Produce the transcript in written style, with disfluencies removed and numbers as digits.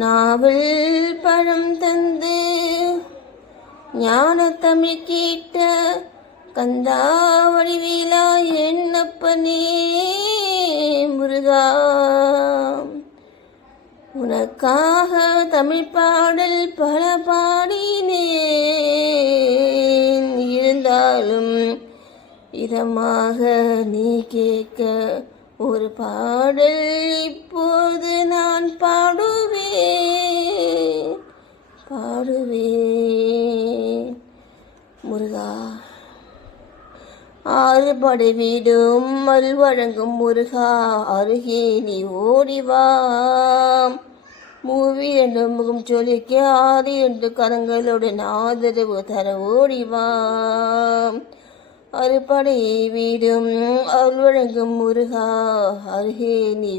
நாவல் பழம் தந்து ஞான தமிழ் கேட்ட கந்தா வடிவேலா என்னப்பனே முருகா, உனக்காக தமிழ் பாடல் பல பாடினேன். இருந்தாலும் இதமாக நீ கேட்க ஒரு பாடல் இப்போது நான் பாடுவேன் முருகா. ஆறுபடை வீடும் மல் வழங்கும் முருகா, அருகே நீ ஓடிவாம். மூவி என்று முகம் சொல்லிக்க 6 கரங்களுடன் ஆதரவு தர ஓடிவாம். அறுபடை வீடும் அருள் வழங்கும் முருகா, அருகே நீ